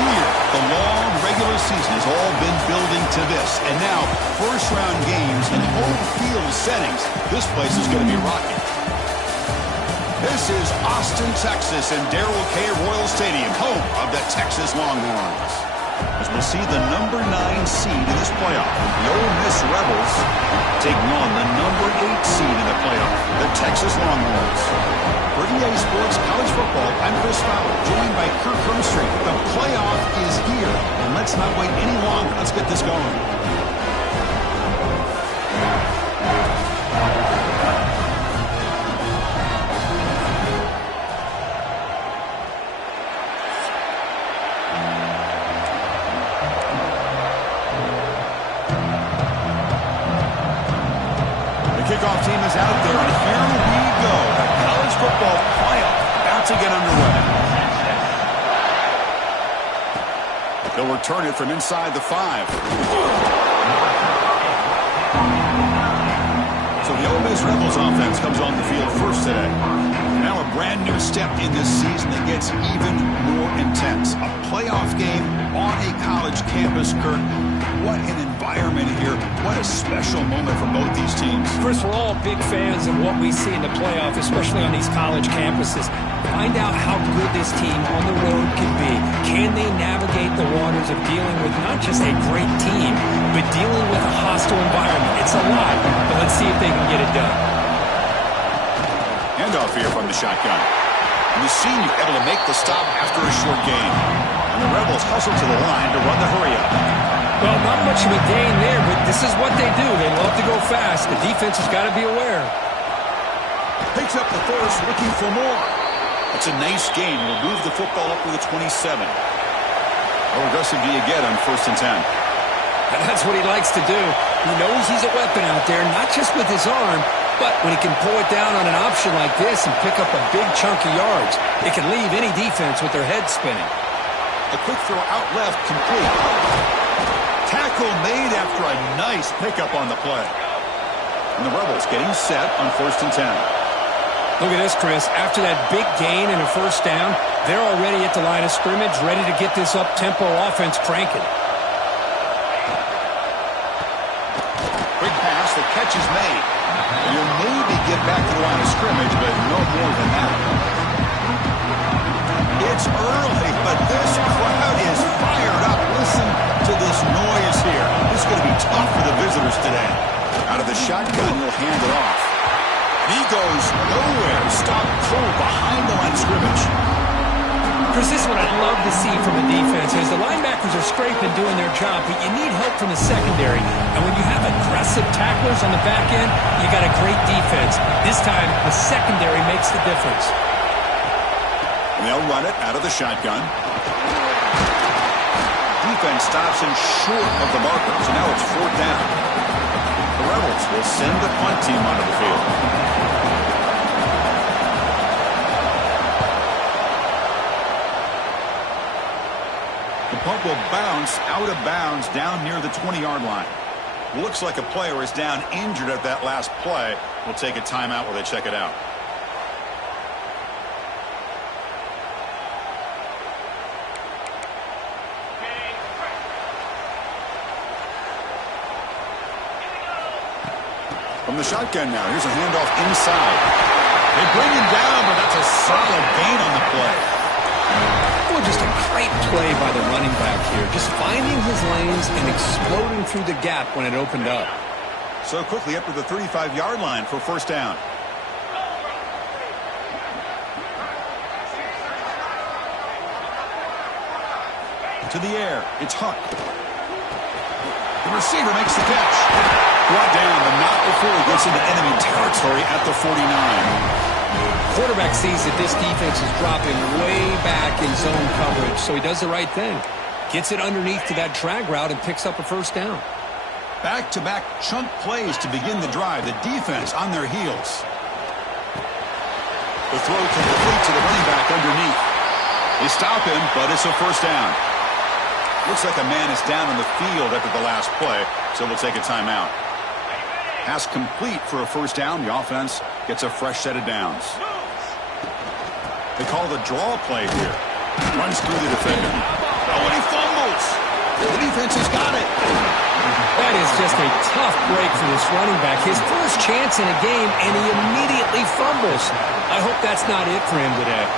here. The long regular season has all been building to this. And now, first-round games in home field settings. This place is going to be rocking. This is Austin, Texas, and Darrell K. Royal Stadium, home of the Texas Longhorns. As we'll see the number 9 seed in this playoff, the Ole Miss Rebels taking on the number 8 seed in the playoff, the Texas Longhorns. For EA Sports College Football, I'm Chris Fowler, joined by Kirk Hermstreet. The playoff is here, and let's not wait any longer. Let's get this going. Kickoff team is out there, and here we go. The college football playoff about to get underway. They'll return it from inside the 5. So the Ole Miss Rebels offense comes on the field first today. Now a brand new step in this season that gets even more intense. A playoff game on a college campus, Kirk. What an environment here. What a special moment for both these teams. Chris, we're all big fans of what we see in the playoff, especially on these college campuses. Find out how good this team on the road can be. Can they navigate the waters of dealing with not just a great team, but dealing with a hostile environment? It's a lot, but let's see if they can get it done. Handoff here from the shotgun. And the senior able to make the stop after a short gain. And the Rebels hustle to the line to run the hurry-up. Well, not much of a gain there, but this is what they do. They love to go fast. The defense has got to be aware. Picks up the first, looking for more. That's a nice gain. Will move the football up to the 27. How aggressive do you get on 1st and 10? And that's what he likes to do. He knows he's a weapon out there, not just with his arm, but when he can pull it down on an option like this and pick up a big chunk of yards, it can leave any defense with their head spinning. A quick throw out left, complete. Tackle made after a nice pickup on the play. And the Rebels getting set on 1st and 10. Look at this, Chris. After that big gain and a first down, they're already at the line of scrimmage, ready to get this up-tempo offense cranking. Big pass, the catch is made. And you'll maybe get back to the line of scrimmage, but no more than that. It's early, but this crowd is fired up. Listen to this noise here. This is going to be tough for the visitors today. Out of the shotgun, he'll hand it off. And he goes nowhere. Stop cold behind the line of scrimmage. Chris, this is what I'd love to see from a defense is the linebackers are scraping, doing their job, but you need help from the secondary. And when you have aggressive tacklers on the back end, you got a great defense. This time, the secondary makes the difference. And they'll run it out of the shotgun. Defense stops him short of the marker, so now it's 4th down. The Rebels will send the punt team onto the field. The punt will bounce out of bounds down near the 20-yard line. Looks like a player is down injured at that last play. We'll take a timeout while they check it out. From the shotgun now, here's a handoff inside. They bring him down, but that's a solid gain on the play. Oh, just a great play by the running back here. Just finding his lanes and exploding through the gap when it opened up. So quickly up to the 35-yard line for 1st down. To the air, it's Huck. The receiver makes the catch. Brought down, but not before he gets into enemy territory at the 49. Quarterback sees that this defense is dropping way back in zone coverage, so he does the right thing. Gets it underneath to that drag route and picks up a 1st down. Back-to-back chunk plays to begin the drive. The defense on their heels. The throw complete to the running back underneath. They stop him, but it's a 1st down. Looks like a man is down on the field after the last play, so we'll take a timeout. Pass complete for a 1st down. The offense gets a fresh set of downs. They call the draw play here. Runs through the defender. Oh, and he fumbles. The defense has got it. That is just a tough break for this running back. His first chance in a game, and he immediately fumbles. I hope that's not it for him today.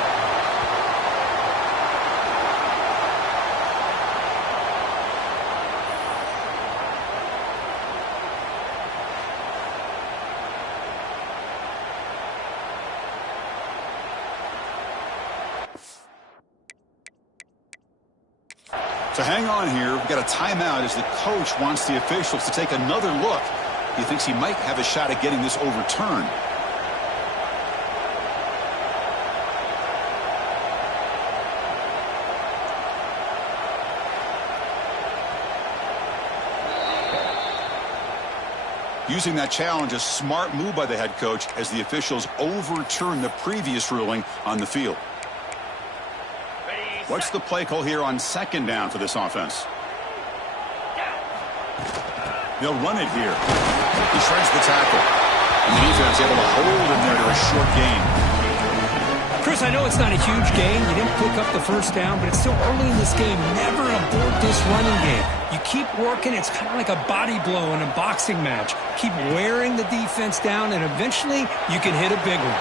So hang on here. We've got a timeout as the coach wants the officials to take another look. He thinks he might have a shot at getting this overturned. Using that challenge, a smart move by the head coach as the officials overturn the previous ruling on the field. What's the play call here on second down for this offense? They'll run it here. He shreds the tackle. And the defense able to hold him there to a short gain. Chris, I know it's not a huge gain. You didn't pick up the first down, but it's still early in this game. Never abort this running game. You keep working. It's kind of like a body blow in a boxing match. Keep wearing the defense down, and eventually you can hit a big one.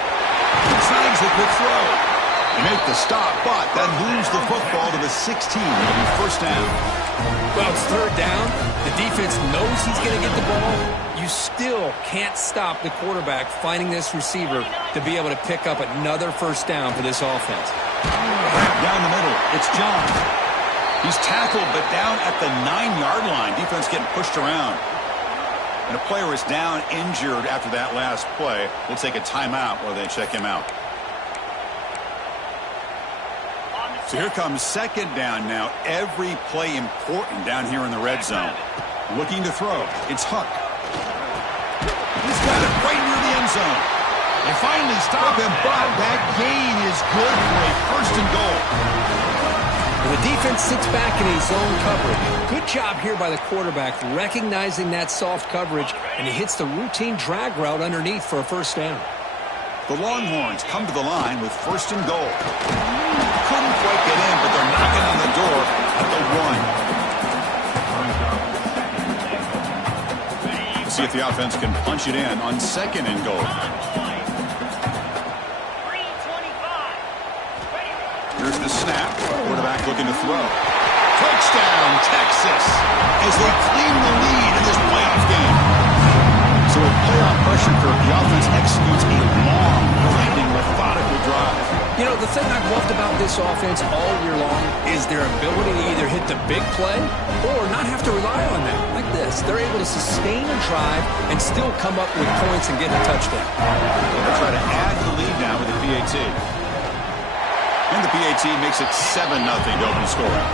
Signs the quick throw. They make the stop, but then lose the football to the 16. It'll be first down. Well, it's third down. The defense knows he's going to get the ball. You still can't stop the quarterback finding this receiver to be able to pick up another first down for this offense. Down the middle, it's John. He's tackled, but down at the 9-yard line. Defense getting pushed around. And a player is down injured after that last play. We'll take a timeout while they check him out. So here comes second down now. Every play important down here in the red zone. Looking to throw. It's Huck. He's got it right near the end zone. They finally stop him, but that gain is good for a first and goal. And the defense sits back in a zone coverage. Good job here by the quarterback recognizing that soft coverage, and he hits the routine drag route underneath for a first down. The Longhorns come to the line with first and goal. Couldn't quite get in, but they're knocking on the door at the 1. See if the offense can punch it in on second and goal. Here's the snap. Quarterback looking to throw. Touchdown, Texas, as they claim the lead in this playoff game. So with playoff pressure curve, the offense executes a long, grinding, methodical drive. You know, the thing I've loved about this offense all year long is their ability to either hit the big play or not have to rely on that. Like this, they're able to sustain a drive and still come up with points and get a touchdown. They'll try to add to the lead now with the PAT. And the PAT makes it 7-0 to open scoring.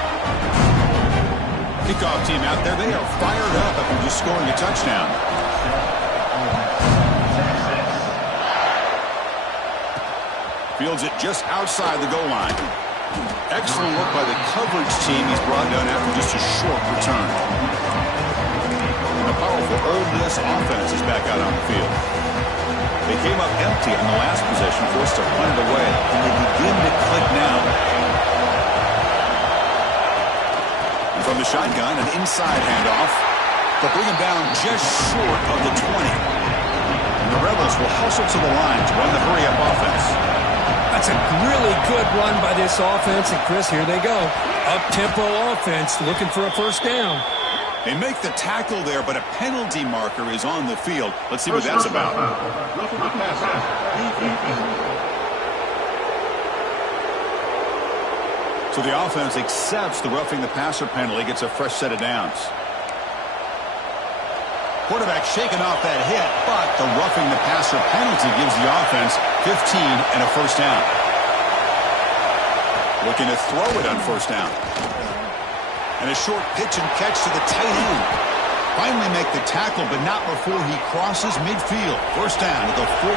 Kickoff team out there, they are fired up after just scoring a touchdown. Fields it just outside the goal line. Excellent work by the coverage team he's brought down after just a short return. And a powerful Ole Miss offense is back out on the field. They came up empty on the last possession, forced to punt it away, and they begin to click now. And from the shotgun, an inside handoff. They'll bring him down just short of the 20. And the Rebels will hustle to the line to run the hurry-up offense. That's a really good run by this offense. And, Chris, here they go. Up-tempo offense looking for a first down. They make the tackle there, but a penalty marker is on the field. Let's see what that's about. So the offense accepts the roughing the passer penalty, gets a fresh set of downs. Quarterback shaking off that hit, but the roughing the passer penalty gives the offense 15 and a first down. Looking to throw it on first down. And a short pitch and catch to the tight end. Finally make the tackle, but not before he crosses midfield. First down at the 44.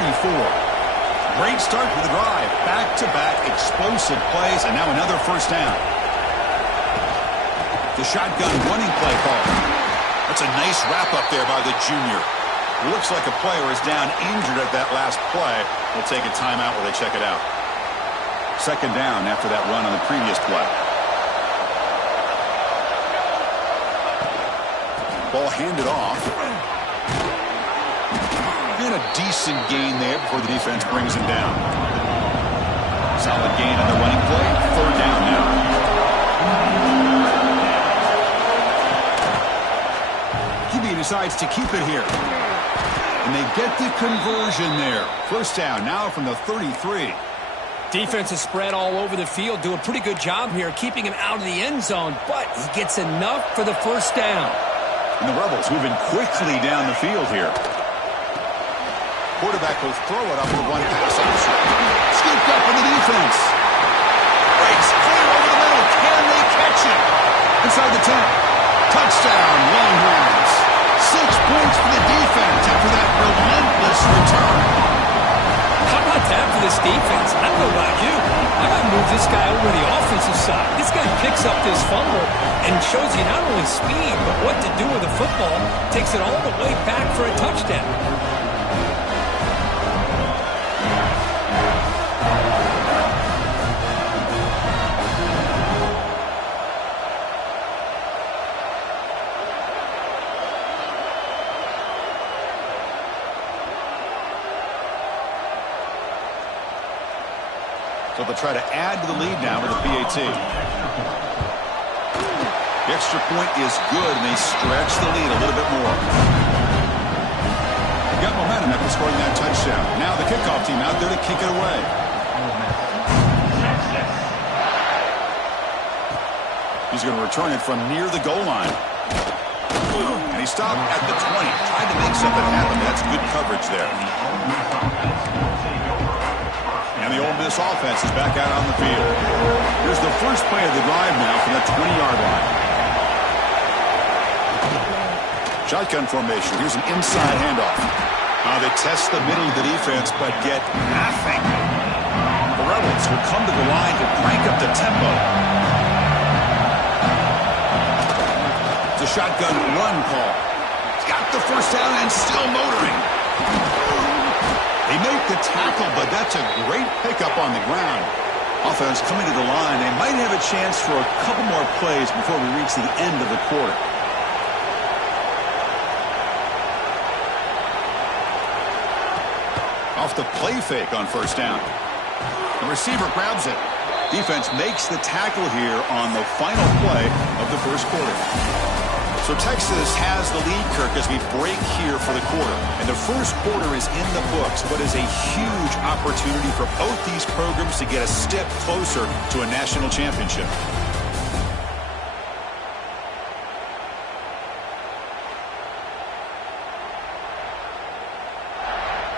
Great start for the drive. Back-to-back explosive plays, and now another first down. The shotgun running play call. That's a nice wrap-up there by the junior. Looks like a player is down injured at that last play. We'll take a timeout while they check it out. Second down after that run on the previous play. Ball handed off. And a decent gain there before the defense brings him down. Solid gain on the running play. Third down now. QB decides to keep it here. And they get the conversion there. First down now from the 33. Defense is spread all over the field. Do a pretty good job here keeping him out of the end zone, but he gets enough for the first down. And the Rebels moving quickly down the field here. Quarterback will throw it up with one pass option. Scooped up in the defense. Breaks clear over the middle. Can they catch it? Inside the 10. Touchdown, Longhorns. 6 points for the defense after that relentless return. How about that for this defense? I don't know about you. I got to move this guy over to the offensive side. This guy picks up this fumble and shows you not only speed, but what to do with the football. Takes it all the way back for a touchdown. So they'll try to add to the lead now with a PAT. The extra point is good, and they stretch the lead a little bit more. They got momentum after scoring that touchdown. Now the kickoff team out there to kick it away. He's going to return it from near the goal line. And he stopped at the 20. Tried to make something happen. That's good coverage there. And the Ole Miss offense is back out on the field. Here's the first play of the drive now from the 20-yard line. Shotgun formation. Here's an inside handoff. They test the middle of the defense, but get nothing. The Rebels will come to the line to crank up the tempo. It's a shotgun run call. He's got the first down and still motoring. They make the tackle, but that's a great pickup on the ground. Offense coming to the line. They might have a chance for a couple more plays before we reach the end of the quarter. Off the play fake on first down. The receiver grabs it. Defense makes the tackle here on the final play of the first quarter. So Texas has the lead, Kirk, as we break here for the quarter. And the first quarter is in the books, but is a huge opportunity for both these programs to get a step closer to a national championship.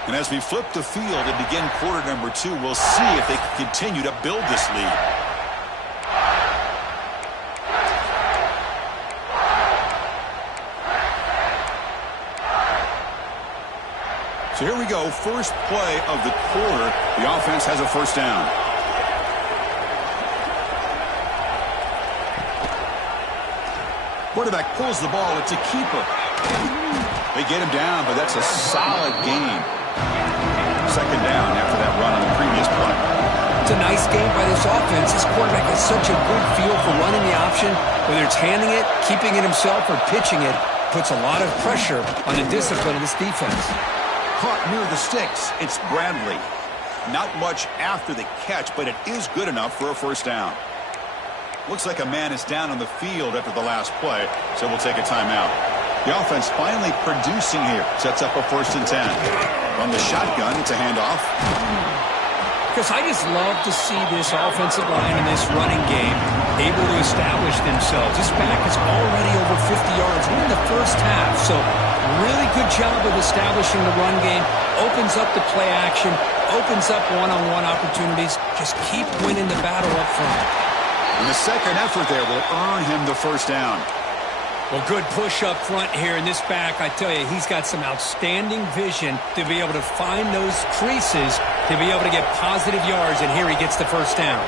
And as we flip the field and begin quarter number 2, we'll see if they can continue to build this lead. So here we go, first play of the quarter. The offense has a first down. Quarterback pulls the ball. It's a keeper. They get him down, but that's a solid gain. Second down after that run on the previous play. It's a nice game by this offense. This quarterback has such a good feel for running the option. Whether it's handing it, keeping it himself, or pitching it, puts a lot of pressure on the discipline of this defense. Caught near the sticks. It's Bradley. Not much after the catch, but it is good enough for a first down. Looks like a man is down on the field after the last play, so we'll take a timeout. The offense finally producing here. Sets up a 1st and 10. From the shotgun, it's a handoff. Because I just love to see this offensive line in this running game able to establish themselves. This back is already over 50 yards. We're in the first half, so really good job of establishing the run game. Opens up the play action, opens up one-on-one opportunities. Just keep winning the battle up front. And the second effort there will earn him the first down. Well, good push up front here in this back. I tell you, he's got some outstanding vision to be able to find those creases, to be able to get positive yards, and here he gets the first down.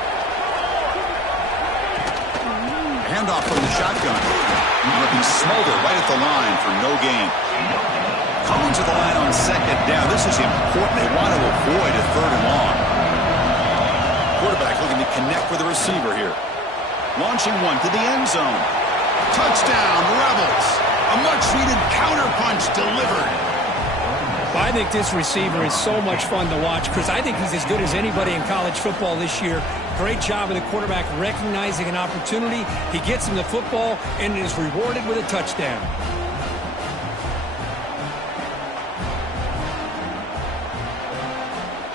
Handoff from the shotgun. It'll be Smolder right at the line for no gain. Coming to the line on second down. This is important. They want to avoid a 3rd and long. quarterback looking to connect with the receiver here. Launching one to the end zone. Touchdown, Rebels. A much-needed counterpunch delivered. I think this receiver is so much fun to watch because I think he's as good as anybody in college football this year. Great job of the quarterback recognizing an opportunity. He gets him the football and is rewarded with a touchdown.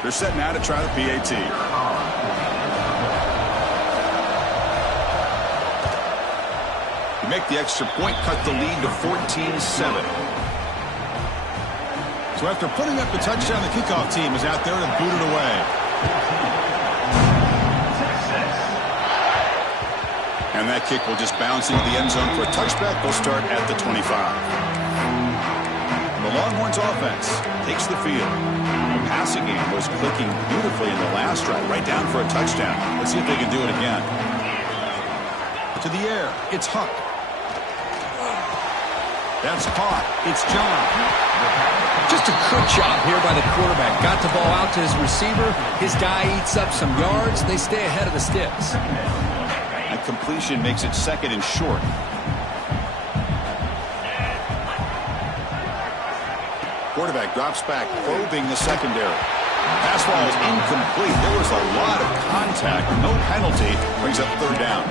They're set now to try the PAT. You make the extra point, cut the lead to 14-7. So after putting up the touchdown, the kickoff team is out there to boot it away. And that kick will just bounce into the end zone for a touchback. They'll start at the 25. And the Longhorns offense takes the field. The passing game was clicking beautifully in the last drive, right down for a touchdown. Let's see if they can do it again. To the air, it's Huck. That's caught. It's John. Just a good job here by the quarterback. Got the ball out to his receiver. His guy eats up some yards. They stay ahead of the sticks. That completion makes it second and short. Quarterback drops back, probing the secondary. Pass ball is incomplete. There was a lot of contact. No penalty. Brings up third down.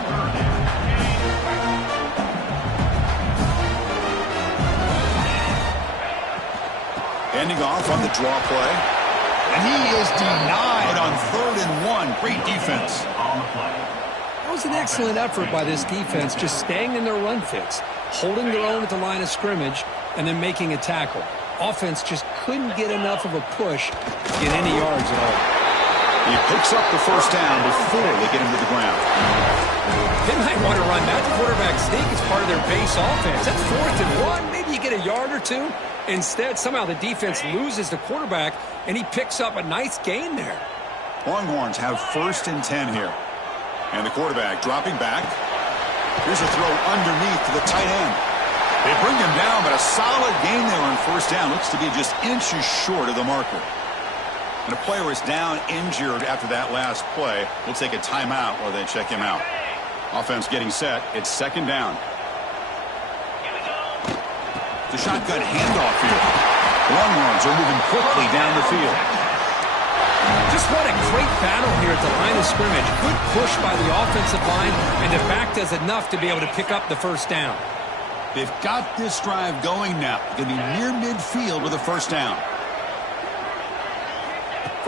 Ending off on the draw play. And he is denied on 3rd and 1. Great defense. That was an excellent effort by this defense, just staying in their run fix, holding their own at the line of scrimmage, and then making a tackle. Offense just couldn't get enough of a push to get any yards at all. He picks up the first down before they get him to the ground. They might want to run that quarterback sneak as part of their base offense. That's 4th and 1. Maybe you get a yard or two. Instead, somehow the defense loses the quarterback, and he picks up a nice gain there. Longhorns have 1st and 10 here. And the quarterback dropping back. Here's a throw underneath to the tight end. They bring him down, but a solid gain there on 1st down. Looks to be just inches short of the marker. And a player is down injured after that last play. We'll take a timeout while they check him out. Offense getting set. It's 2nd down. The shotgun handoff here. The Longhorns are moving quickly down the field. Just what a great battle here at the line of scrimmage. Good push by the offensive line, and the back does enough to be able to pick up the 1st down. They've got this drive going now. Going to be near midfield with a 1st down.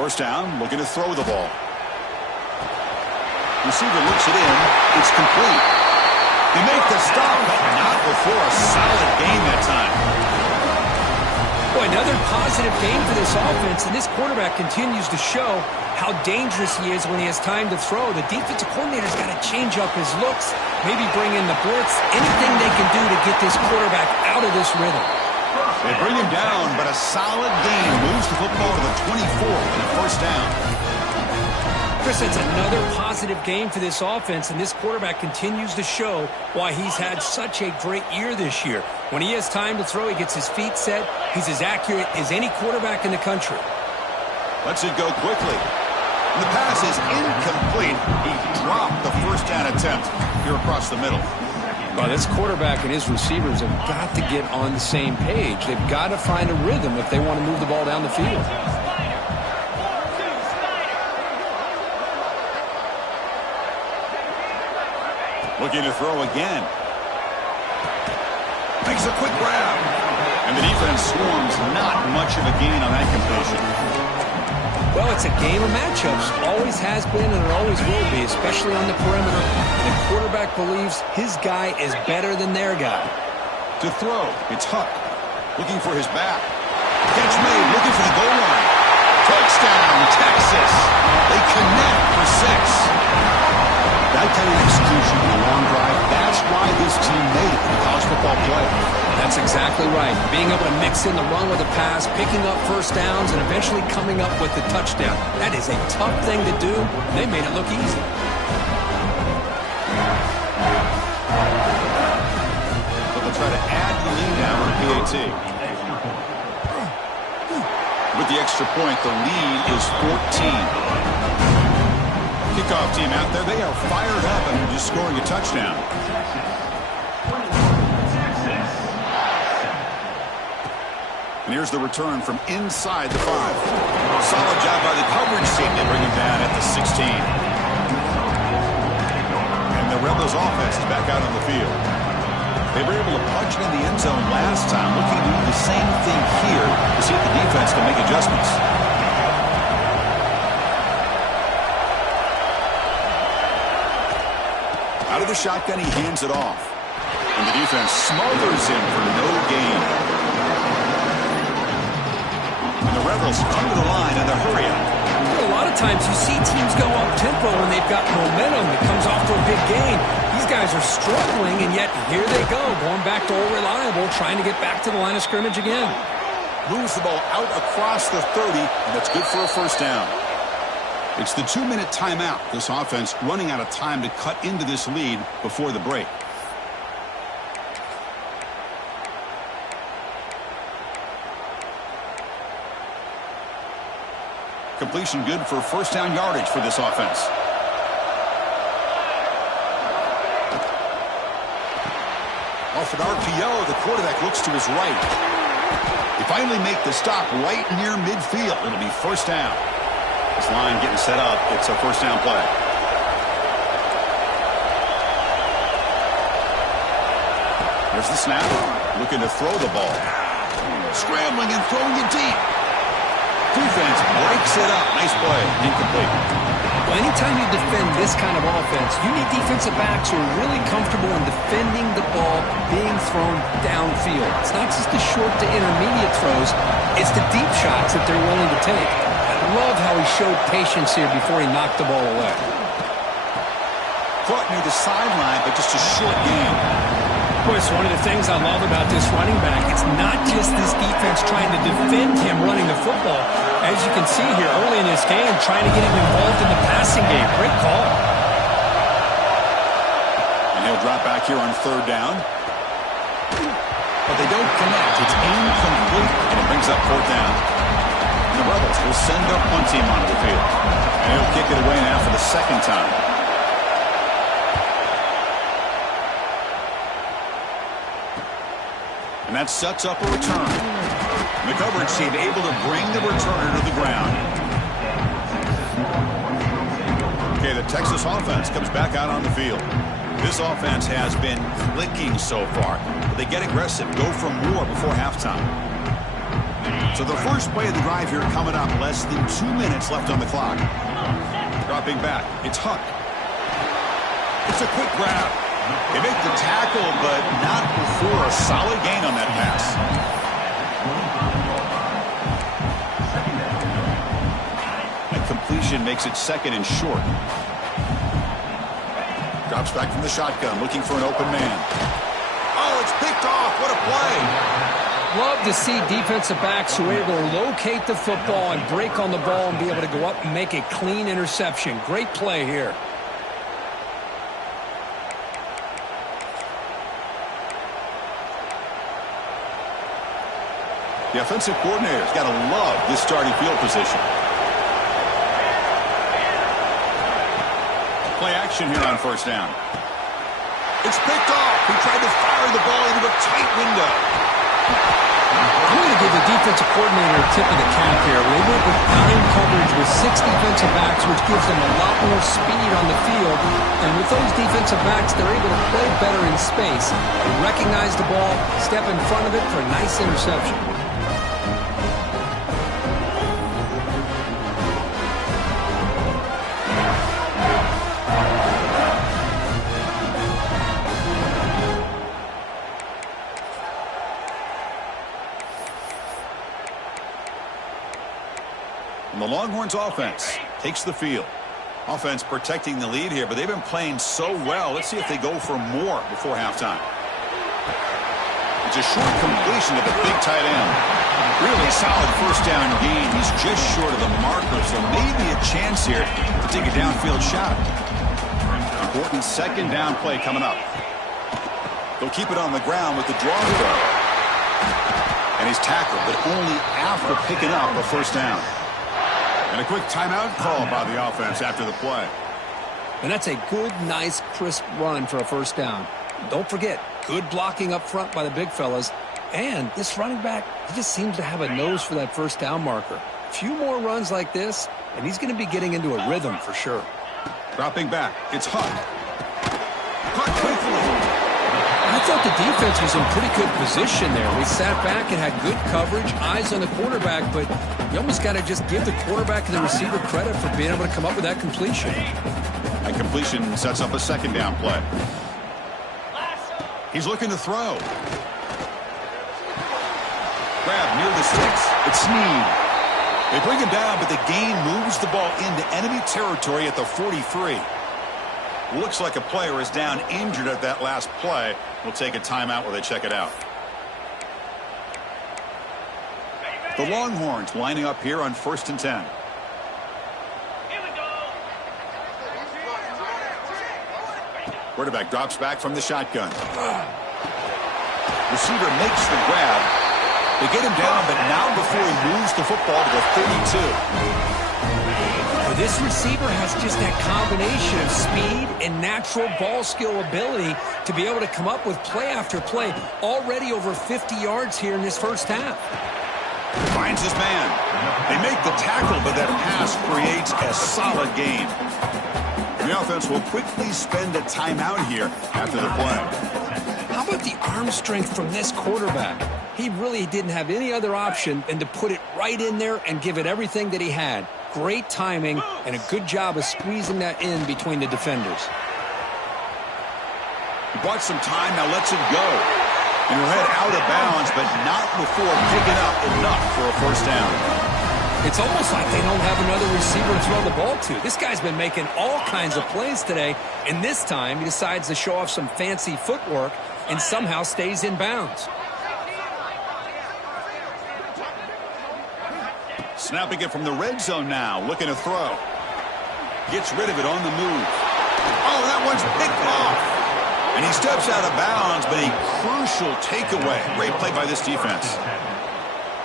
1st down, looking to throw the ball. Receiver looks it in. It's complete. They make the stop, but not before a solid gain that time. Boy, another positive gain for this offense, and this quarterback continues to show how dangerous he is when he has time to throw. The defensive coordinator's got to change up his looks, maybe bring in the blitz, anything they can do to get this quarterback out of this rhythm. They bring him down, but a solid gain moves the football to the 24 and a 1st down. Chris, that's another positive game for this offense, and this quarterback continues to show why he's had such a great year this year. When he has time to throw, he gets his feet set. He's as accurate as any quarterback in the country. Lets it go quickly. And the pass is incomplete. He dropped the 1st down attempt here across the middle. Well, this quarterback and his receivers have got to get on the same page. They've got to find a rhythm if they want to move the ball down the field. Looking to throw again. Makes a quick grab. And the defense swarms. Not much of a gain on that completion. Well, it's a game of matchups. Always has been and it always will be, especially on the perimeter. The quarterback believes his guy is better than their guy. To throw, it's Huck. Looking for his back. Catch made. Looking for the goal line. Touchdown, Texas. They connect for 6. That kind of execution on a long drive, that's why this team made it in the college football playoff. That's exactly right. Being able to mix in the run with the pass, picking up 1st downs, and eventually coming up with the touchdown. That is a tough thing to do. They made it look easy. But they'll try to add the lead now on PAT. With the extra point, the lead is 14. Kickoff team out there, they are fired up and just scoring a touchdown. And here's the return from inside the 5. Solid job by the coverage team to bring him down at the 16. And the Rebels offense is back out on the field. They were able to punch it in the end zone last time, looking to do the same thing here to see if the defense can make adjustments. Out of the shotgun, he hands it off. And the defense smothers him for no gain. And the Rebels come to the line in a hurry up. A lot of times you see teams go up-tempo when they've got momentum that comes off to a big gain. These guys are struggling, and yet here they go, going back to old reliable, trying to get back to the line of scrimmage again. Moves the ball out across the 30, and that's good for a first down. It's the 2-minute timeout. This offense running out of time to cut into this lead before the break. Completion good for first down yardage for this offense. Off an RPO, the quarterback looks to his right. They finally make the stop right near midfield. It'll be first down. This line getting set up. It's a first down play. There's the snap. Looking to throw the ball. Scrambling and throwing it deep. Defense breaks it up. Nice play. Incomplete. Well, anytime you defend this kind of offense, you need defensive backs who are really comfortable in defending the ball being thrown downfield. It's not just the short to intermediate throws. It's the deep shots that they're willing to take. I love how he showed patience here before he knocked the ball away. Caught near the sideline, but just a short game. Of course, one of the things I love about this running back, it's not just this defense trying to defend him running the football. As you can see here early in this game, trying to get him involved in the passing game. Great call. And he'll drop back here on third down. But they don't connect. It's incomplete, and it brings up fourth down. And the Rebels will send their punt team onto the field. And he'll kick it away now for the second time. And that sets up a return. The coverage team able to bring the returner to the ground. Okay, the Texas offense comes back out on the field. This offense has been clicking so far. But they get aggressive, go for more before halftime. So the first play of the drive here coming up. Less than 2 minutes left on the clock. Dropping back. It's Huck. It's a quick grab. They make the tackle, but not before a solid gain on that pass. That completion makes it second and short. Drops back from the shotgun, looking for an open man. Oh, it's picked off. What a play. Love to see defensive backs who are able to locate the football and break on the ball and be able to go up and make a clean interception. Great play here. The offensive coordinator's got to love this starting field position. Play action here on first down. It's picked off. He tried to fire the ball into a tight window. I'm going to give the defensive coordinator a tip of the cap here. They went with dime coverage with 6 defensive backs, which gives them a lot more speed on the field. And with those defensive backs, they're able to play better in space. They recognize the ball, step in front of it for a nice interception. The Longhorns offense takes the field. Offense protecting the lead here, but they've been playing so well. Let's see if they go for more before halftime. It's a short completion to the big tight end. Really solid first down gain. He's just short of the marker, so maybe a chance here to take a downfield shot. Important second down play coming up. They'll keep it on the ground with the draw throw. And he's tackled, but only after picking up a first down. And a quick timeout call by the offense after the play. And that's a good, nice, crisp run for a first down. Don't forget, good blocking up front by the big fellas. And this running back, he just seems to have a nose for that first down marker. A few more runs like this, and he's going to be getting into a rhythm for sure. Dropping back, it's Hunt. Hunt quickly. I thought the defense was in pretty good position there. We sat back and had good coverage, eyes on the quarterback, but you almost got to just give the quarterback and the receiver credit for being able to come up with that completion. That completion sets up a second down play. He's looking to throw. Grab near the sticks. It's Snead. They bring him down, but the gain moves the ball into enemy territory at the 43. Looks like a player is down injured at that last play. We'll take a timeout while they check it out. The Longhorns lining up here on 1st and 10. Quarterback drops back from the shotgun. Receiver makes the grab. They get him down, but not before he moves the football to the 32. This receiver has just that combination of speed and natural ball skill ability to be able to come up with play after play. Already over 50 yards here in this first half. Finds his man. They make the tackle, but that pass creates a solid gain. The offense will quickly spend a timeout here after the play. How about the arm strength from this quarterback? He really didn't have any other option than to put it right in there and give it everything that he had. Great timing and a good job of squeezing that in between the defenders. He bought some time, now lets it go. And he'll head out of bounds, but not before picking up enough for a first down. It's almost like they don't have another receiver to throw the ball to. This guy's been making all kinds of plays today, and this time he decides to show off some fancy footwork and somehow stays in bounds. Snapping it from the red zone now, looking to throw. Gets rid of it on the move. Oh, that one's picked off. And he steps out of bounds, but a crucial takeaway. Great play by this defense.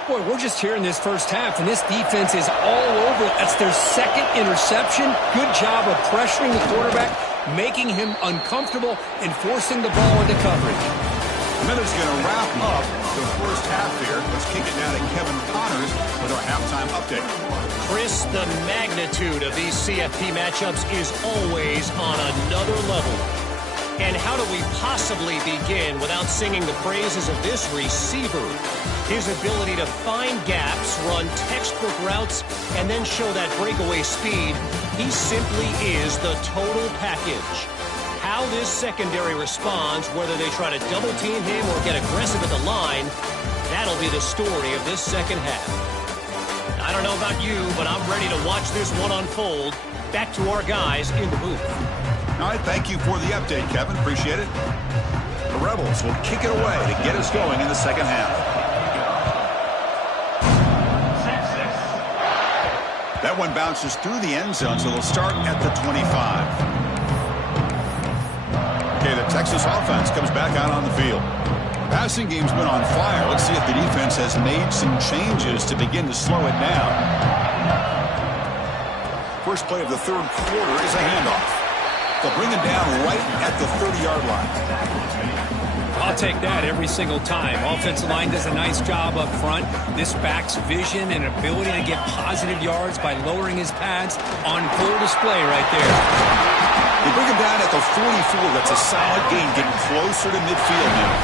Boy, we're just here in this first half, and this defense is all over. That's their second interception. Good job of pressuring the quarterback, making him uncomfortable, and forcing the ball into coverage. And then it's going to wrap up the first half here. Let's kick it down to Kevin Connors with our halftime update. Chris, the magnitude of these CFP matchups is always on another level. And how do we possibly begin without singing the praises of this receiver? His ability to find gaps, run textbook routes, and then show that breakaway speed. He simply is the total package. How this secondary responds, whether they try to double team him or get aggressive at the line, that'll be the story of this second half. I don't know about you, but I'm ready to watch this one unfold. Back to our guys in the booth. All right, thank you for the update, Kevin. Appreciate it. The Rebels will kick it away to get us going in the second half. That one bounces through the end zone, so they'll start at the 25. Okay, the Texas offense comes back out on the field. Passing game's been on fire. Let's see if the defense has made some changes to begin to slow it down. First play of the third quarter is a handoff. They'll bring him down right at the 30-yard line. I'll take that every single time. Offensive line does a nice job up front. This back's vision and ability to get positive yards by lowering his pads on full display right there. They bring him down at the 44. That's a solid gain, getting closer to midfield now.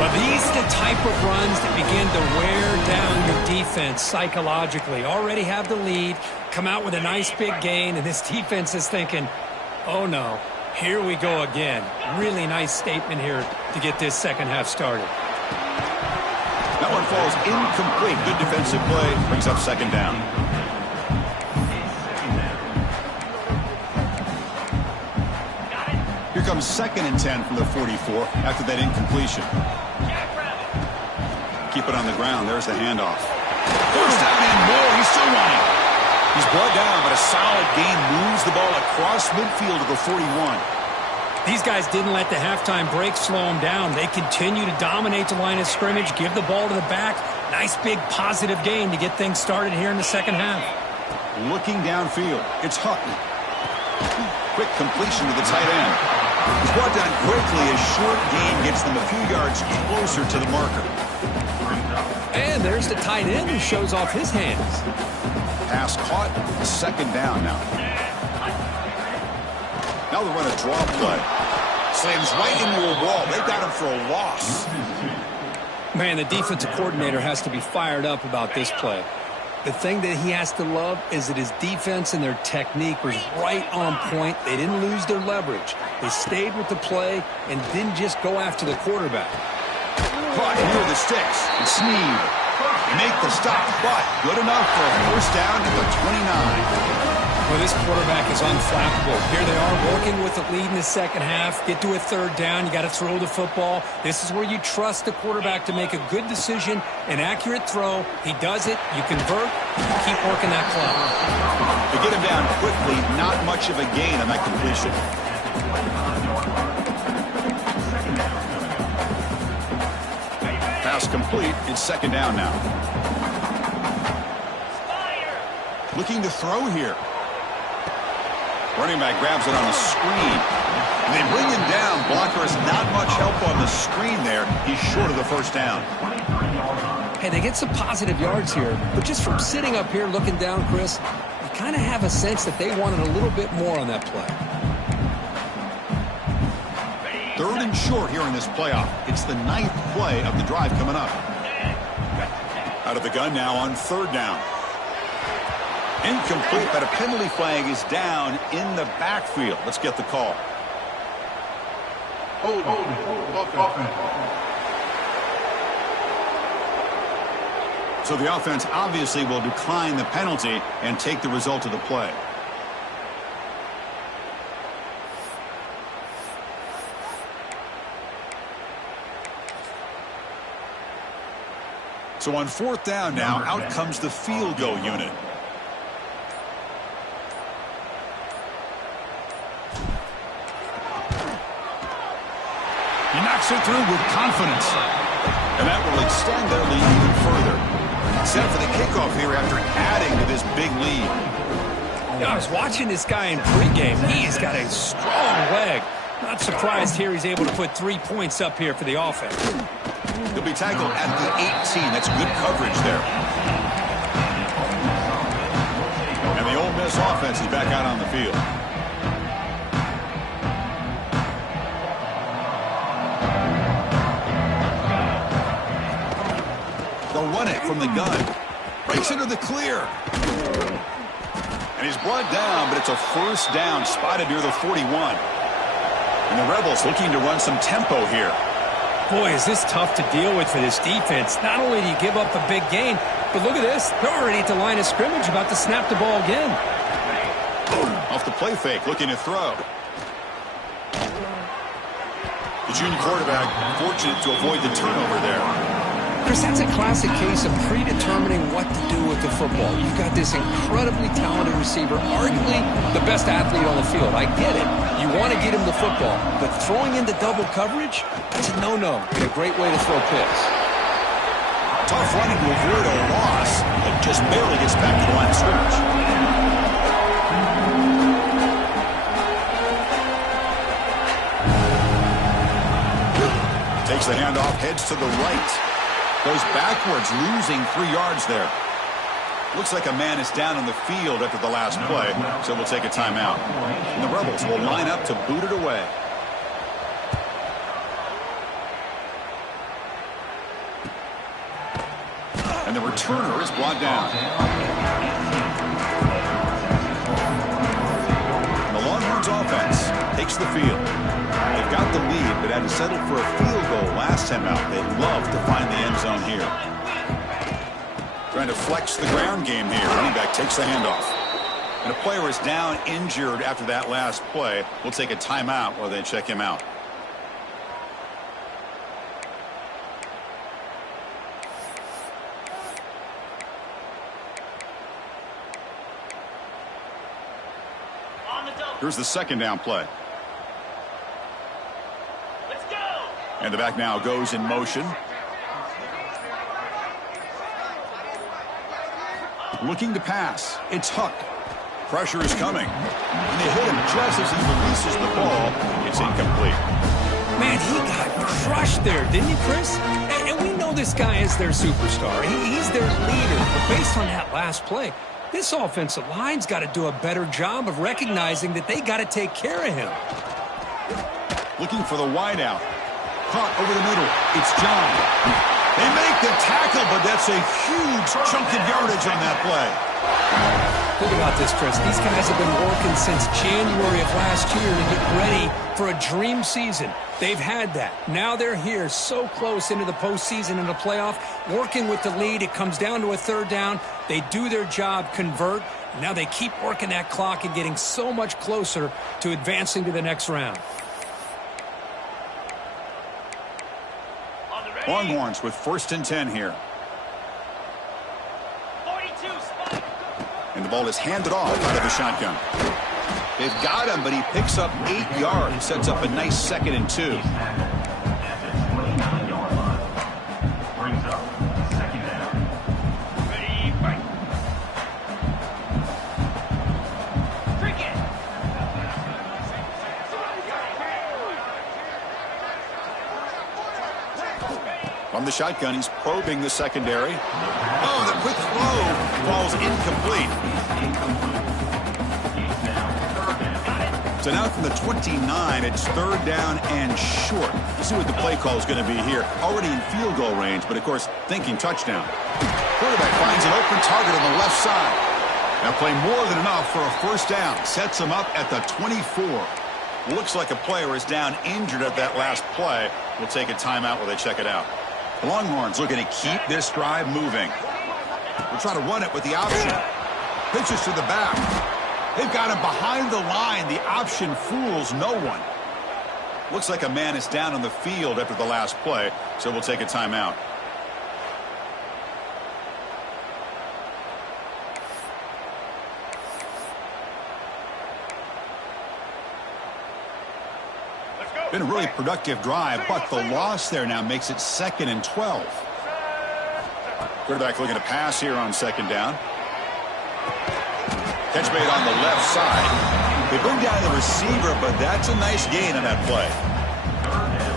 Well, these are the type of runs that begin to wear down your defense psychologically. Already have the lead, come out with a nice big gain, and this defense is thinking, oh no, here we go again. Really nice statement here to get this second half started. That one falls incomplete. Good defensive play. Brings up second down. Here comes 2nd and 10 from the 44 after that incompletion. Keep it on the ground. There's the handoff. First down and more. He's still running. He's brought down, but a solid gain moves the ball across midfield to the 41. These guys didn't let the halftime break slow them down. They continue to dominate the line of scrimmage, give the ball to the back. Nice big positive gain to get things started here in the second half. Looking downfield, it's Hutton. quick completion to the tight end. He's brought down quickly. A short gain gets them a few yards closer to the marker. And there's the tight end who shows off his hands. Pass caught. Second down now. Now they run a draw play. Slams right into a wall. They got him for a loss. Man, the defensive coordinator has to be fired up about this play. The thing that he has to love is that his defense and their technique was right on point. They didn't lose their leverage. They stayed with the play and didn't just go after the quarterback. Caught near the sticks. And Snead make the stop, but good enough for a first down at the 29. Well, this quarterback is unflappable. Here they are working with the lead in the second half. Get to a third down. You got to throw the football. This is where you trust the quarterback to make a good decision, an accurate throw. He does it. You convert. You keep working that clock. To get him down quickly, not much of a gain on that completion. Pass complete. It's second down now. Looking to throw here. Running back grabs it on the screen. And they bring him down. Blocker has not much help on the screen there. He's short of the first down. Hey, they get some positive yards here. But just from sitting up here looking down, Chris, you kind of have a sense that they wanted a little bit more on that play. Third and short here in this playoff. It's the 9th play of the drive coming up. Out of the gun now on third down. Incomplete, but a penalty flag is down in the backfield. Let's get the call. So the offense obviously will decline the penalty and take the result of the play. So on fourth down now, out comes the field goal unit. He knocks it through with confidence. And that will extend their lead even further. Set for the kickoff here after adding to this big lead. You know, I was watching this guy in pregame. He's got a strong leg. Not surprised here he's able to put 3 points up here for the offense. He'll be tackled at the 18. That's good coverage there. And the Ole Miss offense is back out on the field. They'll run it from the gun. Breaks into the clear. And he's brought down, but it's a first down spotted near the 41. And the Rebels looking to run some tempo here. Boy, is this tough to deal with for this defense. Not only do you give up a big gain, but look at this. They're already at the line of scrimmage, about to snap the ball again. Off the play fake, looking to throw. The junior quarterback fortunate to avoid the turnover there. Chris, that's a classic case of predetermining what to do with the football. You've got this incredibly talented receiver, arguably the best athlete on the field. I get it. You want to get him the football, but throwing into double coverage, that's a no-no and a great way to throw picks. Tough running to avoid a loss, but just barely gets back to the line of scrimmage. Takes the handoff, heads to the right. Goes backwards, losing 3 yards there. Looks like a man is down on the field after the last play, so we'll take a timeout. And the Rebels will line up to boot it away. And the returner is brought down. And the Longhorns offense takes the field. They've got the lead, but had to settle for a field goal last time out. They'd love to find the end zone here. Trying to flex the ground game here. Running back takes the handoff. And a player is down injured after that last play. We'll take a timeout while they check him out. Here's the second down play. Let's go. And the back now goes in motion. Looking to pass. It's Huck. Pressure is coming. And they hit him just as he releases the ball. It's incomplete. Man, he got crushed there, didn't he, Chris? And we know this guy is their superstar. He's their leader. But based on that last play, this offensive line's got to do a better job of recognizing that they got to take care of him. Looking for the wideout. Caught over the middle. It's John. They make the tackle, but that's a huge chunk of yardage on that play. Think about this, Chris. These guys have been working since January of last year to get ready for a dream season. They've had that. Now they're here so close into the postseason and the playoff, working with the lead. It comes down to a third down. They do their job, convert. Now they keep working that clock and getting so much closer to advancing to the next round. Longhorns with 1st and 10 here. And the ball is handed off out of the shotgun. They've got him, but he picks up 8 yards. Sets up a nice 2nd and 2. From the shotgun, he's probing the secondary. Oh, the quick throw falls incomplete. So now from the 29, it's 3rd down and short. Let's see what the play call is going to be here. Already in field goal range, but of course, thinking touchdown. Quarterback finds an open target on the left side. Now play more than enough for a 1st down. Sets him up at the 24. Looks like a player is down injured at that last play. We'll take a timeout while they check it out. The Longhorns looking to keep this drive moving. We'll try to run it with the option. Pitches to the back. They've got him behind the line. The option fools no one. Looks like a man is down on the field after the last play, so we'll take a timeout. Been a really productive drive, but the loss there now makes it 2nd and 12. Quarterback looking to pass here on 2nd down. Catch made on the left side. They bring down the receiver, but that's a nice gain on that play.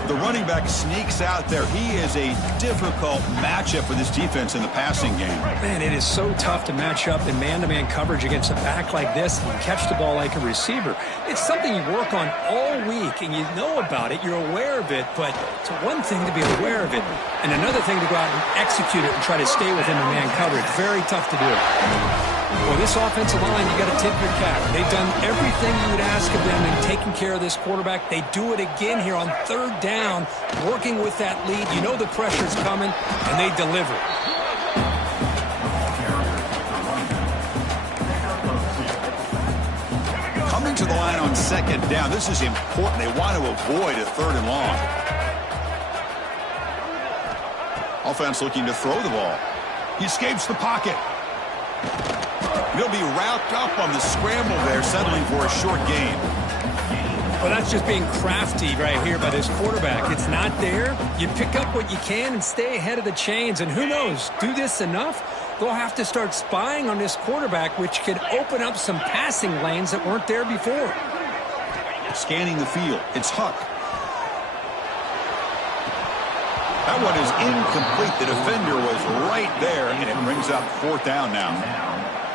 The running back sneaks out there. He is a difficult matchup for this defense in the passing game. Man, it is so tough to match up in man-to-man coverage against a back like this and catch the ball like a receiver. It's something you work on all week, and you know about it. You're aware of it, but it's one thing to be aware of it, and another thing to go out and execute it and try to stay within the man coverage. Very tough to do. Well, this offensive line, you got to tip your cap. They've done everything you would ask of them in taking care of this quarterback. They do it again here on 3rd down, working with that lead. You know the pressure's coming, and they deliver. Coming to the line on 2nd down. This is important. They want to avoid a 3rd and long. Offense looking to throw the ball. He escapes the pocket. He'll be wrapped up on the scramble there, settling for a short gain. Well, that's just being crafty right here by this quarterback. It's not there. You pick up what you can and stay ahead of the chains. And who knows, do this enough, they'll have to start spying on this quarterback, which could open up some passing lanes that weren't there before. Scanning the field. It's Huck. That one is incomplete. The defender was right there, and it brings up 4th down now.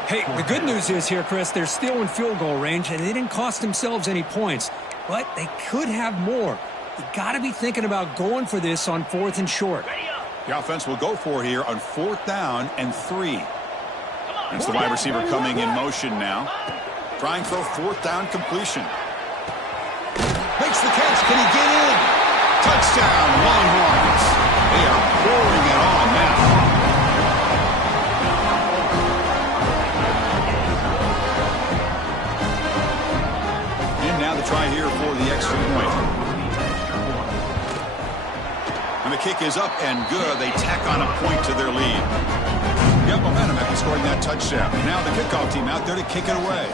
Hey, the good news is here, Chris, they're still in field goal range, and they didn't cost themselves any points. But they could have more. You got to be thinking about going for this on 4th and short. The offense will go for here on 4th down and 3. That's the wide receiver coming in motion now. Trying for a 4th down completion. Makes the catch. Can he get in? Touchdown, Longhorns. They are pouring it on now. And now the try here for the extra point. And the kick is up and good. They tack on a point to their lead. They got momentum after scoring that touchdown. Now the kickoff team out there to kick it away.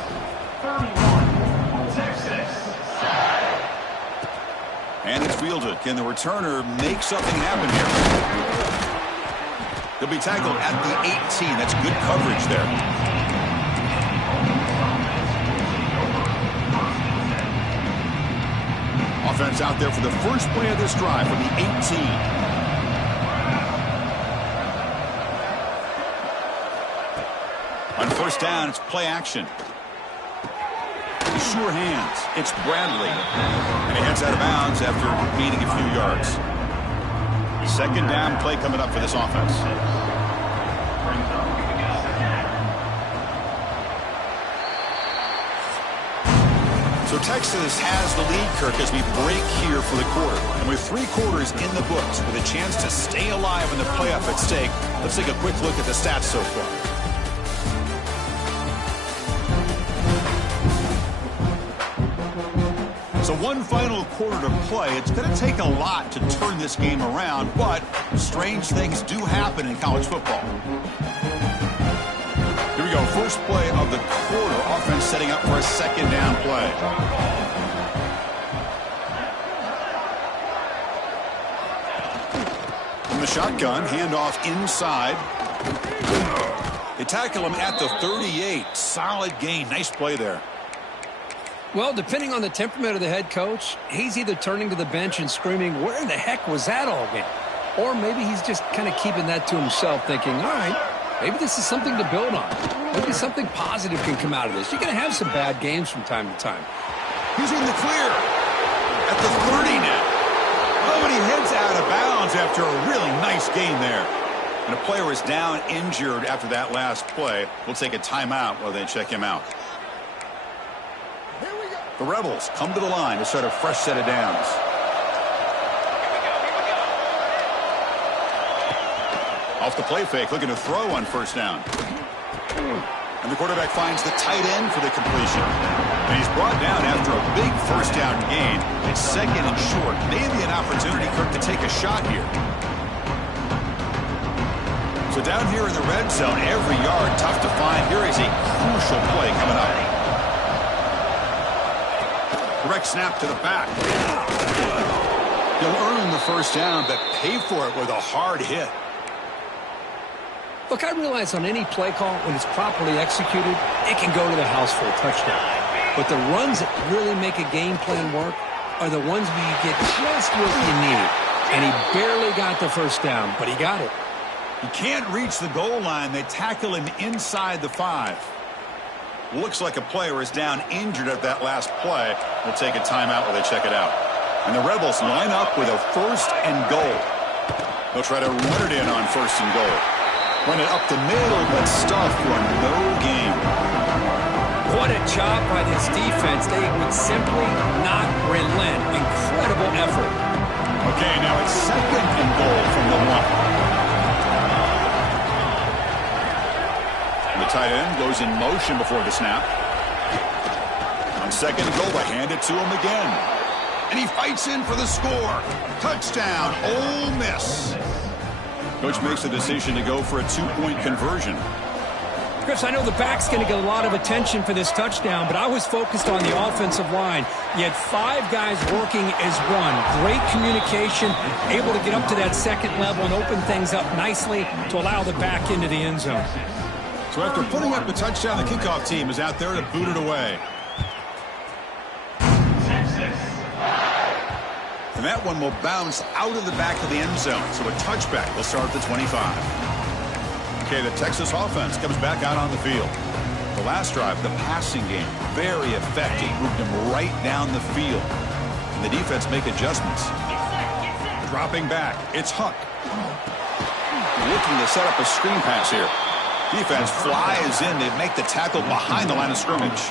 And it's fielded. Can the returner make something happen here? He'll be tackled at the 18. That's good coverage there. offense out there for the first play of this drive from the 18. On first down, it's play action. Sure hands. It's Bradley. And he heads out of bounds after gaining a few yards. Second down play coming up for this offense. So Texas has the lead, Kirk, as we break here for the quarter. And with 3 quarters in the books with a chance to stay alive in the playoff at stake, let's take a quick look at the stats so far. So one final quarter to play. It's going to take a lot to turn this game around, but strange things do happen in college football. Here we go. First play of the quarter. Offense setting up for a second down play. From the shotgun, handoff inside. They tackle him at the 38. Solid gain. Nice play there. Well, depending on the temperament of the head coach, he's either turning to the bench and screaming, where in the heck was that all game? Or maybe he's just kind of keeping that to himself, thinking, all right, maybe this is something to build on. Maybe something positive can come out of this. You're going to have some bad games from time to time. He's in the clear at the 30 now. Oh, and he heads out of bounds after a really nice gain there. And a player is down injured after that last play. We'll take a timeout while they check him out. The Rebels come to the line to start a fresh set of downs. Off the play fake, looking to throw on first down. And the quarterback finds the tight end for the completion. And he's brought down after a big first down gain. It's second and short. Maybe an opportunity, Kirk, to take a shot here. So down here in the red zone, every yard tough to find. Here is a crucial play coming up. Direct snap to the back. He'll earn the first down, but pay for it with a hard hit. Look, I realize on any play call, when it's properly executed, it can go to the house for a touchdown. But the runs that really make a game plan work are the ones where you get just what you need. And he barely got the first down, but he got it. He can't reach the goal line. They tackle him inside the 5. Looks like a player is down injured at that last play. We'll take a timeout while they check it out. And the Rebels line up with a first and goal. They'll try to run it in on first and goal. Run it up the middle, but stuff for no gain. What a job by this defense. They would simply not relent. Incredible effort. Okay, now it's second and goal from the 1. The tight end goes in motion before the snap. On second and goal, they hand it to him again. And he fights in for the score. Touchdown, Ole Miss. Coach makes the decision to go for a 2-point conversion. Chris, I know the back's going to get a lot of attention for this touchdown, but I was focused on the offensive line. You had 5 guys working as one. Great communication, able to get up to that second level and open things up nicely to allow the back into the end zone. So after putting up the touchdown, the kickoff team is out there to boot it away. And that one will bounce out of the back of the end zone. So a touchback will start at the 25. Okay, the Texas offense comes back out on the field. The last drive, the passing game, very effective. Moved him right down the field. And the defense make adjustments. Dropping back, it's Huck. Looking to set up a screen pass here. Defense flies in to make the tackle behind the line of scrimmage.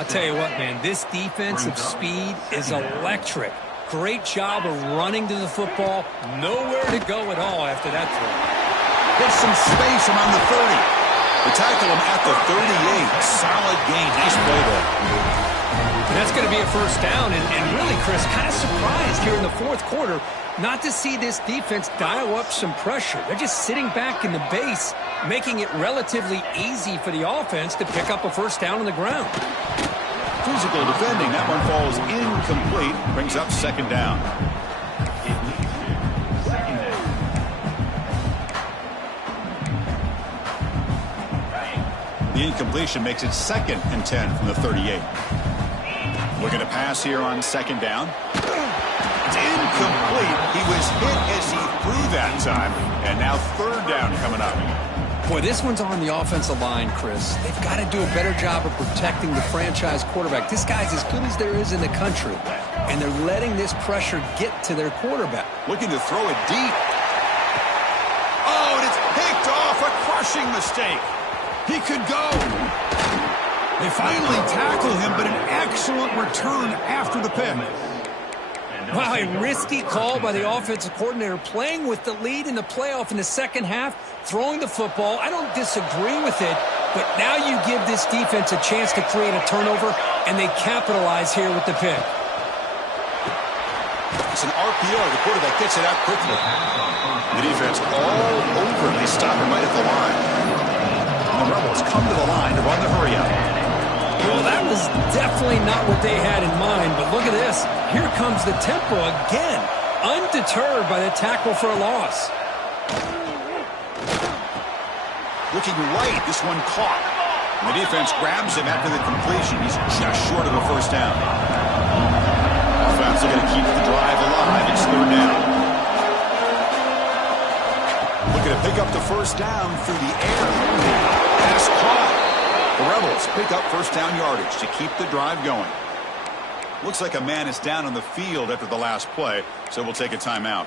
I'll tell you what, man, this defensive speed is electric. Great job of running to the football. Nowhere to go at all after that throw. Hits some space around the 30. They tackle him at the 38. Solid gain. Nice play there. And that's going to be a first down. And really, Chris, kind of surprised here in the fourth quarter not to see this defense dial up some pressure. They're just sitting back in the base, making it relatively easy for the offense to pick up a first down on the ground. Physical defending. That one falls incomplete. Brings up second down. The incompletion makes it 2nd and 10 from the 38. Looking to pass here on second down. It's incomplete. He was hit as he threw that time. And now third down coming up. Boy, this one's on the offensive line, Chris. They've got to do a better job of protecting the franchise quarterback. This guy's as good as there is in the country, and they're letting this pressure get to their quarterback. Looking to throw it deep. Oh, and it's picked off. A crushing mistake. He could go. They finally tackle him, but an excellent return after the pick. Wow, a risky call by the offensive coordinator, playing with the lead in the playoff in the second half, throwing the football. I don't disagree with it, but now you give this defense a chance to create a turnover, and they capitalize here with the pick. It's an RPO. The quarterback gets it out quickly. The defense all over him. They stop him right at the line. And the Rebels come to the line to run the hurry-up. Well, that was definitely not what they had in mind, but look at this. Here comes the tempo again, undeterred by the tackle for a loss. Looking right, this one caught. And the defense grabs him after the completion. He's just short of a first down. Offense looking to keep the drive alive. It's third down. Looking to pick up the first down through the air. Pass caught. The Rebels pick up first down yardage to keep the drive going. Looks like a man is down on the field after the last play, so we'll take a timeout.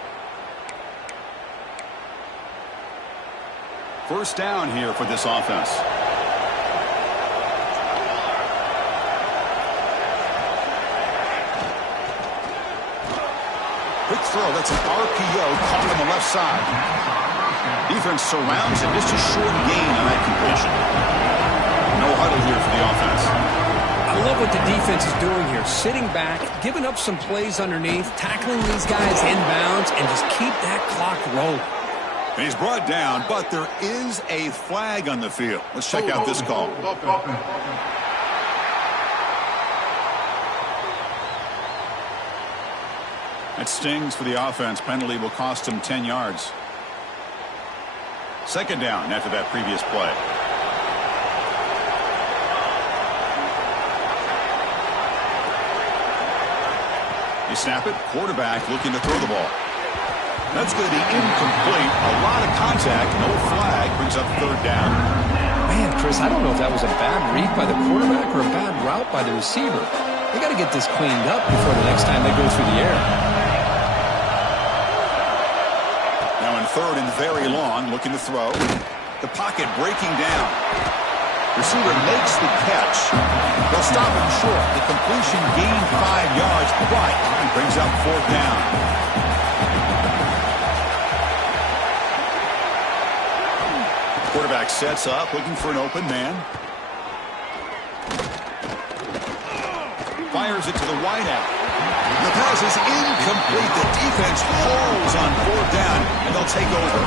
First down here for this offense. Quick throw. That's an RPO caught on the left side. Defense surrounds him. Just a short gain on that completion. No huddle here for the offense. I love what the defense is doing here. Sitting back, giving up some plays underneath, tackling these guys inbounds, and just keep that clock rolling. And he's brought down, but there is a flag on the field. Let's check out this call. That stings for the offense. Penalty will cost him 10 yards. Second down after that previous play. They snap it. Quarterback looking to throw the ball. That's going to be incomplete. A lot of contact. No flag. Brings up third down. Man, Chris, I don't know if that was a bad read by the quarterback or a bad route by the receiver. They got to get this cleaned up before the next time they go through the air. Now in third and very long, looking to throw. The pocket breaking down. Receiver makes the catch. They'll stop him short. The completion gained 5 yards, but he brings up fourth down. Quarterback sets up, looking for an open man. Fires it to the wideout. The pass is incomplete. The defense holds on fourth down, and they'll take over.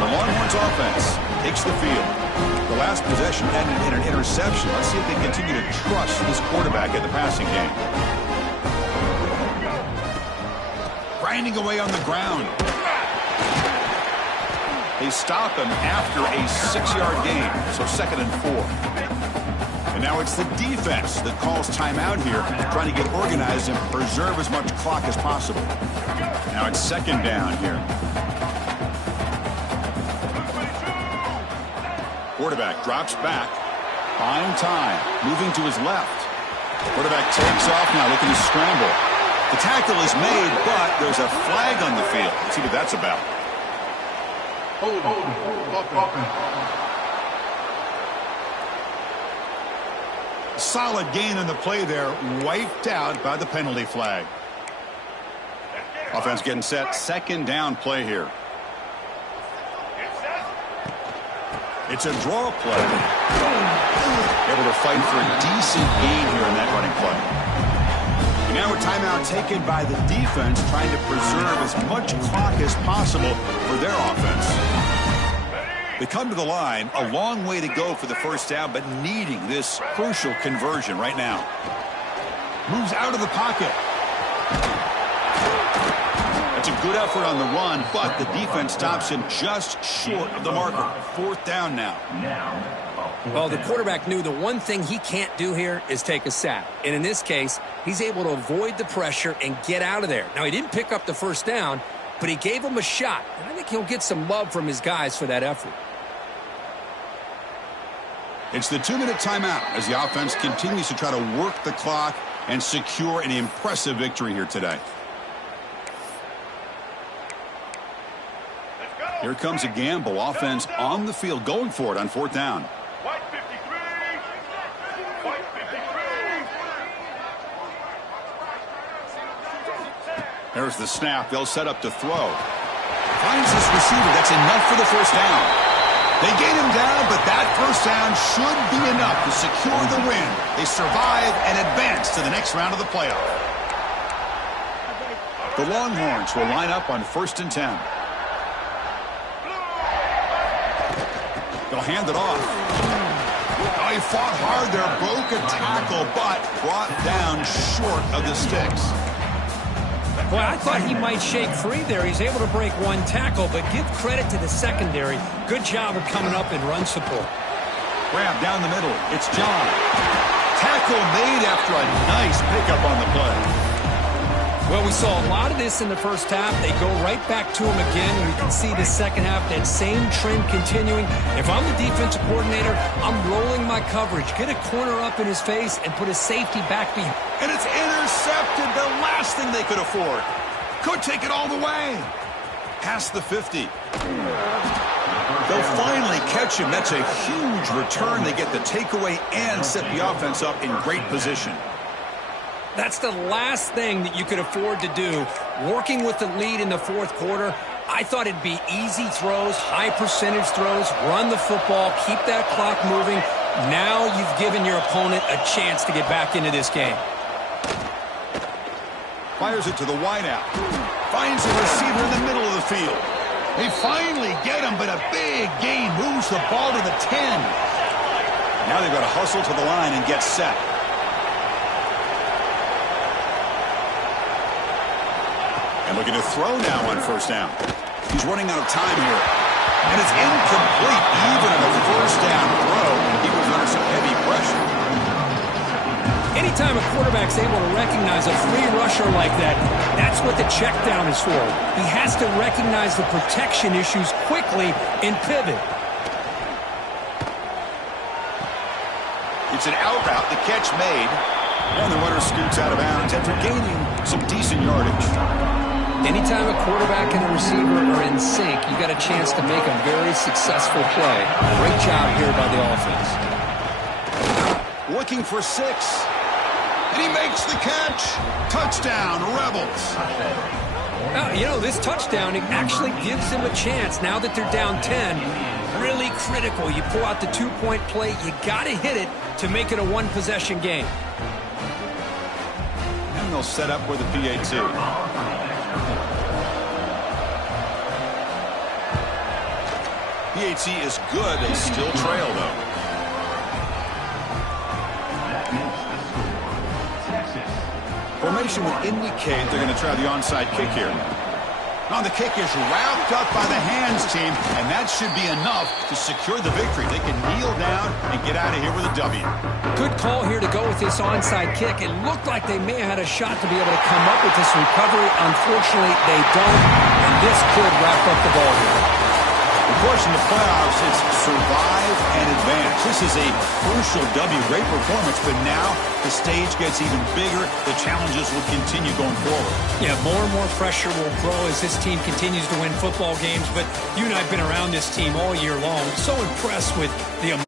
The Longhorns offense takes the field. The last possession ended in an interception. Let's see if they continue to trust this quarterback in the passing game. Grinding away on the ground. They stop him after a 6-yard gain, so second and 4. And now it's the defense that calls timeout here, trying to get organized and preserve as much clock as possible. Now it's second down here. Quarterback drops back. Buying time. Moving to his left. Quarterback takes off now, looking to scramble. The tackle is made, but there's a flag on the field. Let's see what that's about. Solid gain on the play there. Wiped out by the penalty flag. Offense getting set. Second down play here. It's a draw play. Able to fight for a decent gain here in that running play. And now a timeout taken by the defense, trying to preserve as much clock as possible for their offense. They come to the line, a long way to go for the first down, but needing this crucial conversion right now. Moves out of the pocket. It's a good effort on the run, but the defense stops him just short of the marker. 4th down now. Well, the quarterback knew the one thing he can't do here is take a sack. And in this case, he's able to avoid the pressure and get out of there. Now, he didn't pick up the first down, but he gave him a shot. And I think he'll get some love from his guys for that effort. It's the 2-minute timeout as the offense continues to try to work the clock and secure an impressive victory here today. Here comes a gamble. Offense on the field, going for it on 4th down. There's the snap. They'll set up to throw. Finds this receiver. That's enough for the first down. They gain him down, but that first down should be enough to secure the win. They survive and advance to the next round of the playoff. The Longhorns will line up on 1st and 10. They'll hand it off. Oh, he fought hard there, broke a tackle, but brought down short of the sticks. Boy, I thought he might shake free there. He's able to break one tackle, but give credit to the secondary. Good job of coming up in run support. Grab down the middle. It's John. Tackle made after a nice pickup on the play. Well, we saw a lot of this in the first half. They go right back to him again. We can see the second half, that same trend continuing. If I'm the defensive coordinator, I'm rolling my coverage. Get a corner up in his face and put a safety back behind. And it's intercepted, the last thing they could afford. Could take it all the way. Past the 50. They'll finally catch him. That's a huge return. They get the takeaway and set the offense up in great position. That's the last thing that you could afford to do. Working with the lead in the 4th quarter, I thought it'd be easy throws, high percentage throws, run the football, keep that clock moving. Now you've given your opponent a chance to get back into this game. Fires it to the wideout. Finds a receiver in the middle of the field. They finally get him, but a big gain moves the ball to the 10. Now they've got to hustle to the line and get set. And looking to throw now on 1st down. He's running out of time here. And it's incomplete. Even on the 1st down throw, he was under some heavy pressure. Anytime a quarterback's able to recognize a free rusher like that, that's what the check down is for. He has to recognize the protection issues quickly and pivot. It's an out route. The catch made. And the runner scoots out of bounds after gaining some decent yardage. Anytime a quarterback and a receiver are in sync, you got a chance to make a very successful play. Great job here by the offense. Looking for 6. And he makes the catch. Touchdown, Rebels. You know, this touchdown, it actually gives them a chance now that they're down 10. Really critical. You pull out the 2-point play. You got to hit it to make it a one-possession game. And they'll set up with a PAT. PAT is good. They still trail, though. Formation would indicate they're going to try the onside kick here. Now the kick is wrapped up by the hands team, and that should be enough to secure the victory. They can kneel down and get out of here with a W. Good call here to go with this onside kick. It looked like they may have had a shot to be able to come up with this recovery. Unfortunately, they don't, and this could wrap up the ball game. Of course, in the playoffs, it's survive and advance. This is a crucial W. Great performance, but now the stage gets even bigger. The challenges will continue going forward. Yeah, more and more pressure will grow as this team continues to win football games. But you and I have been around this team all year long. So impressed with the